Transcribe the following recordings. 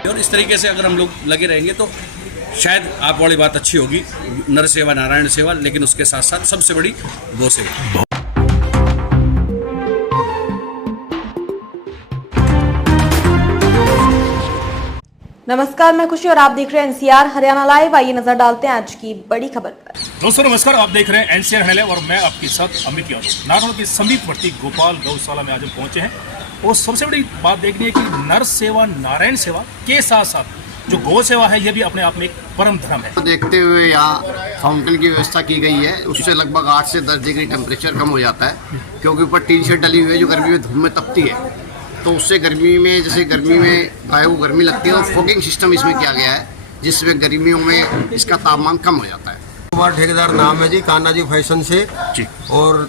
और इस तरीके से अगर हम लोग लगे रहेंगे तो शायद आप वाली बात अच्छी होगी, नर सेवा नारायण सेवा, लेकिन उसके साथ साथ सबसे बड़ी गौ सेवा। नमस्कार, मैं खुशी और आप देख रहे हैं एनसीआर हरियाणा लाइव। आइए नजर डालते हैं आज की बड़ी खबर पर। दोस्तों नमस्कार, आप देख रहे हैं एनसीआर हरियाणा लाइव और मैं आपके साथ अमित यादव। नारनौल के समीपवर्ती गोपाल गौशाला में आज हम पहुंचे हैं और सबसे बड़ी बात देखनी है कि नर सेवा नारायण सेवा के साथ साथ जो गौ सेवा है यह भी अपने आप में एक परम धर्म है। तो देखते हुए यहाँ फाउंटेन की व्यवस्था की गई है, उससे लगभग 8 से 10 डिग्री टेम्परेचर कम हो जाता है, क्योंकि ऊपर टीन शेड डली हुई है जो गर्मी में धूप में तपती है। तो उससे गर्मी में, जैसे गर्मी में गायों को गर्मी लगती है, तो फॉगिंग सिस्टम इसमें किया गया है, जिसमें गर्मियों में इसका तापमान कम हो जाता है। कुमार ठेकेदार नाम है जी, कान्हा जी फैशन से जी। और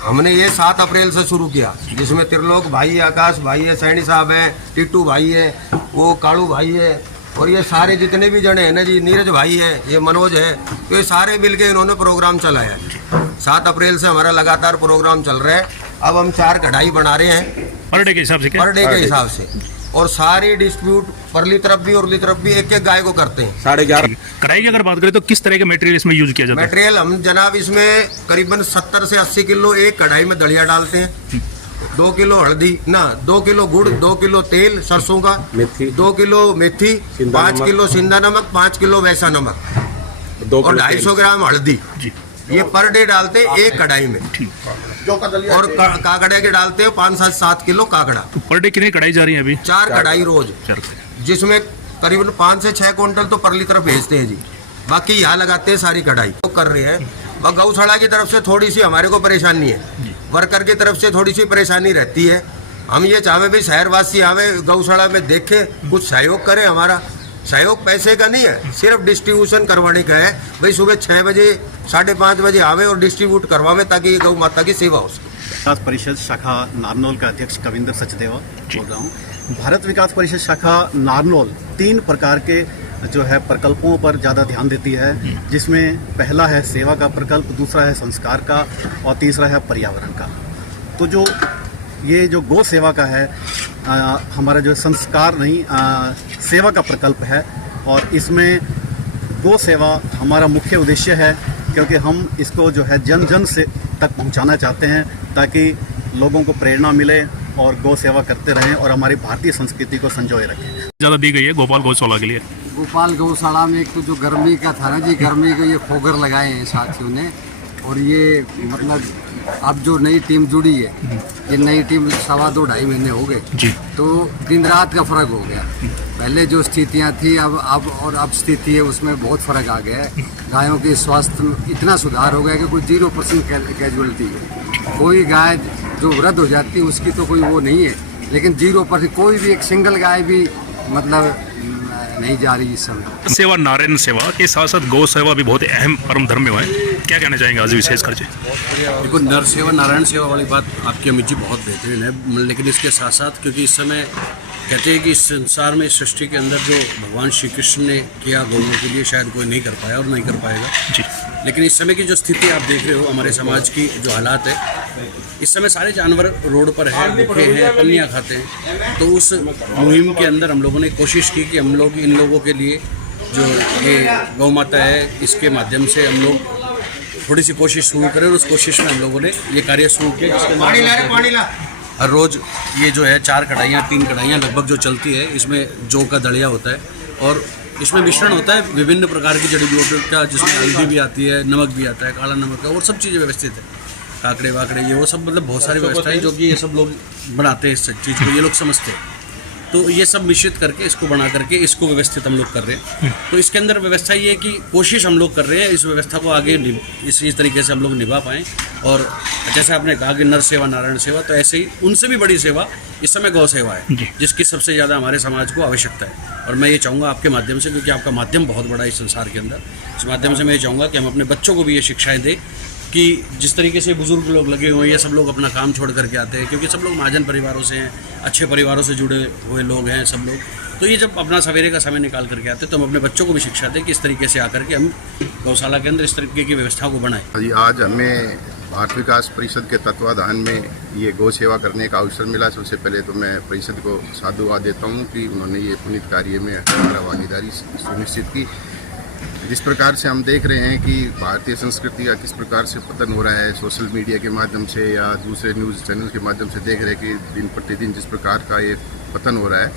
हमने ये 7 अप्रैल से शुरू किया, जिसमें त्रिलोक भाई है, आकाश भाई है, सैनी साहब है, टिट्टू भाई है, वो कालू भाई है, और ये सारे जितने भी जने हैं ना जी, नीरज भाई है, ये मनोज है, तो ये सारे मिलके इन्होंने प्रोग्राम चलाया है। 7 अप्रैल से हमारा लगातार प्रोग्राम चल रहा है। अब हम 4 कढ़ाई बना रहे हैं पर डे के हिसाब से। पर डे के हिसाब से, और सारी डिस्ट्रीब्यूट परली तरफ भी और तरफ भी एक गाय को करते हैं। 11:30 कढ़ाई की अगर बात करें तो किस तरह के मटेरियल इसमें यूज किया जाता है? मटेरियल हम जनाब इसमें करीबन 70 से 80 किलो एक कढ़ाई में दलिया डालते हैं, 2 किलो हल्दी ना, 2 किलो गुड़, 2 किलो तेल सरसों का, 2 किलो मेथी, 5 किलो सिंधा नमक, 5 किलो वैसा नमक और 250 ग्राम हल्दी। ये पर डे डालते हैं एक कढ़ाई में। और काकड़े के डालते हैं 5 से 7 किलो काकड़ा। तो पर डे कितनी कढ़ाई जा रही है अभी? 4 कढ़ाई रोज, जिसमें करीबन 5 से 6 क्विंटल तो परली तरफ भेजते हैं जी। बाकी यहाँ लगाते हैं सारी कढ़ाई तो कर रहे हैं। और गौशाला की तरफ से थोड़ी सी हमारे को परेशानी है, वर्कर की तरफ से थोड़ी सी परेशानी रहती है। हम ये चाहे भाई शहरवासी आवे गौशाला में देखे, कुछ सहयोग करे। हमारा सहयोग पैसे का नहीं है, सिर्फ डिस्ट्रीब्यूशन करवाने का है। भाई सुबह 6 बजे 5:30 बजे आवे और डिस्ट्रीब्यूट करवावे, ताकि गौ माता की सेवा हो सके। विकास परिषद शाखा नारनौल का अध्यक्ष कविंद्र सचदेवा बोल रहा हूँ। भारत विकास परिषद शाखा नारनौल 3 प्रकार के जो है प्रकल्पों पर ज़्यादा ध्यान देती है, जिसमें पहला है सेवा का प्रकल्प, दूसरा है संस्कार का और तीसरा है पर्यावरण का। तो जो ये जो गौ सेवा का है हमारा जो संस्कार नहीं सेवा का प्रकल्प है, और इसमें गौ सेवा हमारा मुख्य उद्देश्य है, क्योंकि हम इसको जो है जन जन से तक पहुंचाना चाहते हैं, ताकि लोगों को प्रेरणा मिले और गौ सेवा करते रहें और हमारी भारतीय संस्कृति को संजोए रखें। ज़्यादा दी गई है गोपाल गौशाला के लिए। गोपाल गौशाला में एक तो जो गर्मी का था ना जी, गर्मी के ये फोगर लगाए हैं साथियों ने, और ये मतलब अब जो नई टीम जुड़ी है, ये नई टीम 2.5 महीने हो गए जी। तो दिन रात का फर्क हो गया। पहले जो स्थितियां थी अब स्थिति है, उसमें बहुत फर्क आ गया है। गायों के स्वास्थ्य में इतना सुधार हो गया कि कोई 0% कैजुअलिटी है। कोई गाय जो वृद्ध हो जाती है उसकी तो कोई वो नहीं है, लेकिन 0% कोई भी एक सिंगल गाय भी मतलब नहीं जा रही इस समय। सेवा नारायण सेवा के साथ साथ गौ सेवा भी बहुत अहम परम धर्म में है। क्या कहना चाहेंगे आज विशेष कर? देखो, नर सेवा नारायण सेवा वाली बात आपकी अमित जी बहुत बेहतरीन है, लेकिन इसके साथ साथ क्योंकि इस समय कहते हैं कि इस संसार में, इस सृष्टि के अंदर जो भगवान श्री कृष्ण ने किया गौओं के लिए, शायद कोई नहीं कर पाया और नहीं कर पाएगा जी। लेकिन इस समय की जो स्थिति आप देख रहे हो, हमारे समाज की जो हालात है, इस समय सारे जानवर रोड पर हैं, भूखे हैं, पन्नियाँ खाते हैं। तो उस मुहिम के अंदर हम लोगों ने कोशिश की कि हम लोग इन लोगों के लिए जो ये गौ माता है, इसके माध्यम से हम लोग थोड़ी सी कोशिश शुरू करें, और उस कोशिश में हम लोगों ने ये कार्य शुरू किया, जिसके हर रोज़ ये जो है 4 कढ़ाइयाँ 3 कढ़ाइयाँ लगभग जो चलती है, इसमें जौ का दलिया होता है और इसमें मिश्रण होता है विभिन्न प्रकार की जड़ी बूटियों का, जिसमें हल्दी भी आती है, नमक भी आता है, काला नमक है, और सब चीज़ें व्यवस्थित है, काकड़े वाकड़े ये वो सब, मतलब बहुत सारी व्यवस्थाएं जो कि ये सब लोग बनाते हैं, इस चीज़ को ये लोग समझते हैं। तो ये सब मिश्रित करके इसको बना करके इसको व्यवस्थित हम लोग कर रहे हैं। तो इसके अंदर व्यवस्था ये है कि कोशिश हम लोग कर रहे हैं इस व्यवस्था को आगे इस तरीके से हम लोग निभा पाएँ। और जैसे आपने कहा कि नर सेवा नारायण सेवा, तो ऐसे ही उनसे भी बड़ी सेवा इस समय गौ सेवा है, जिसकी सबसे ज़्यादा हमारे समाज को आवश्यकता है। और मैं ये चाहूँगा आपके माध्यम से, क्योंकि आपका माध्यम बहुत बड़ा है इस संसार के अंदर, इस माध्यम से मैं ये चाहूँगा कि हम अपने बच्चों को भी ये शिक्षाएँ दें कि जिस तरीके से बुजुर्ग लोग लगे हुए हैं, ये सब लोग अपना काम छोड़ करके आते हैं, क्योंकि सब लोग महाजन परिवारों से हैं, अच्छे परिवारों से जुड़े हुए लोग हैं सब लोग। तो ये जब अपना सवेरे का समय निकाल करके आते हैं, तो हम अपने बच्चों को भी शिक्षा दें कि इस तरीके से आकर के हम गौशाला के अंदर इस तरीके की व्यवस्था को बनाएं। जी, आज हमें भारत विकास परिषद के तत्वाधान में ये गौ सेवा करने का अवसर मिला। सबसे पहले तो मैं परिषद को साधुवाद देता हूँ कि उन्होंने ये पुनीत कार्य में हमारा भागीदारी सुनिश्चित की। जिस प्रकार से हम देख रहे हैं कि भारतीय संस्कृति का किस प्रकार से पतन हो रहा है, सोशल मीडिया के माध्यम से या दूसरे न्यूज़ चैनल के माध्यम से देख रहे हैं कि दिन प्रतिदिन जिस प्रकार का ये पतन हो रहा है,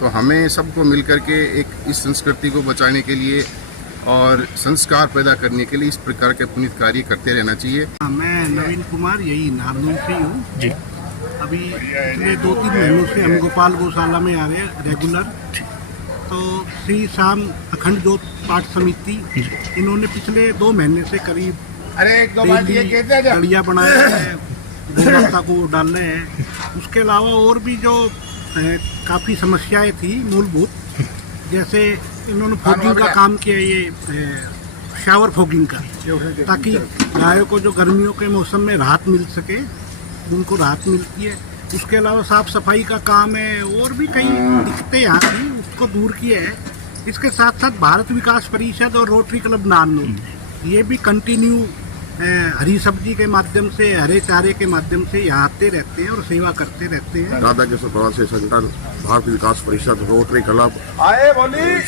तो हमें सबको मिलकर के एक इस संस्कृति को बचाने के लिए और संस्कार पैदा करने के लिए इस प्रकार के पुनीत कार्य करते रहना चाहिए। मैं नवीन कुमार यही नारनौल से हूँ जी। अभी पिछले 2-3 महीनों से हम गोपाल गौशाला में आ रहे हैं रेगुलर। तो श्री श्याम अखंड ज्योत पाठ समिति इन्होंने पिछले 2 महीने से करीब गड़िया बनाया है, गोमाता को डाल रहे हैं। उसके अलावा और भी जो काफ़ी समस्याएं थी मूलभूत, जैसे इन्होंने फॉगिंग का काम किया, ये शावर फॉगिंग का, ताकि गायों को जो गर्मियों के मौसम में राहत मिल सके, उनको राहत मिलती है। उसके अलावा साफ सफाई का काम है, और भी कई दिक्कतें यहाँ थी, उसको दूर किया है। इसके साथ साथ भारत विकास परिषद और रोटरी क्लब नारनौल ये भी कंटिन्यू हरी सब्जी के माध्यम से, हरे चारे के माध्यम से यहाँ आते रहते हैं और सेवा करते रहते हैं। राधा कृष्ण प्रवासी सेंटर, भारत विकास परिषद, रोटरी क्लब,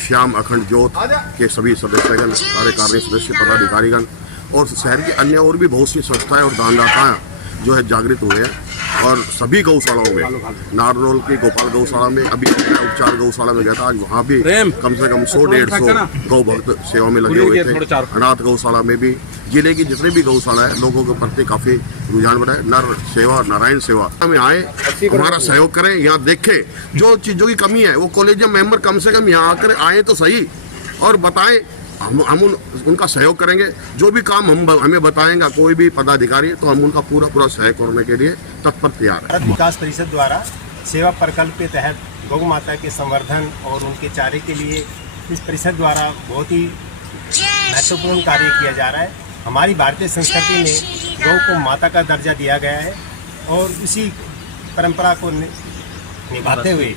श्याम अखंड ज्योत के सभी सदस्यगण, कार्यकारी सदस्य, पदाधिकारीगण और शहर के अन्य और भी बहुत सी संस्थाएं और दानदाता जो है जागृत हुए हैं। और सभी गौशालाओं में, नारनौल की गोपाल गौशाला में, अभी मैं उपचार गौशाला में गया था, आज वहाँ भी कम से कम 100-150 गौ भक्त सेवा में लगे हुए थे। अनाथ गौशाला में भी, जिले की जितने भी गौशाला है, लोगों के प्रति काफी रुझान बढ़ा है। नर सेवा, नारायण सेवा में आए, हमारा सहयोग करें, यहाँ देखें जो चीजों की कमी है, वो कॉलेजियम मेंबर कम से कम यहाँ आकर आए तो सही और बताएं। हम उनका सहयोग करेंगे, जो भी काम हमें बताएंगा कोई भी पदाधिकारी, तो हम उनका पूरा सहयोग करने के लिए तत्पर तैयार है। भारत विकास परिषद द्वारा सेवा प्रकल्प के तहत गौ माता के संवर्धन और उनके चारे के लिए इस परिषद द्वारा बहुत ही महत्वपूर्ण कार्य किया जा रहा है। हमारी भारतीय संस्कृति में गौ को माता का दर्जा दिया गया है और इसी परंपरा को निभाते हुए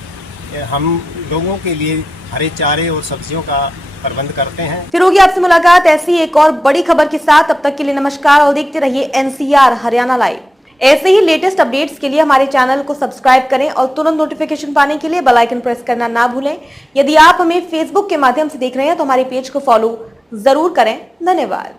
हम लोगों के लिए हरे चारे और सब्जियों का प्रबंध करते हैं। फिर होगी आपसे मुलाकात ऐसी एक और बड़ी खबर के साथ। तब तक के लिए नमस्कार और देखते रहिए एनसीआर हरियाणा लाइव। ऐसे ही लेटेस्ट अपडेट्स के लिए हमारे चैनल को सब्सक्राइब करें और तुरंत नोटिफिकेशन पाने के लिए बेल आइकन प्रेस करना ना भूलें। यदि आप हमें फेसबुक के माध्यम से देख रहे हैं तो हमारे पेज को फॉलो जरूर करें। धन्यवाद।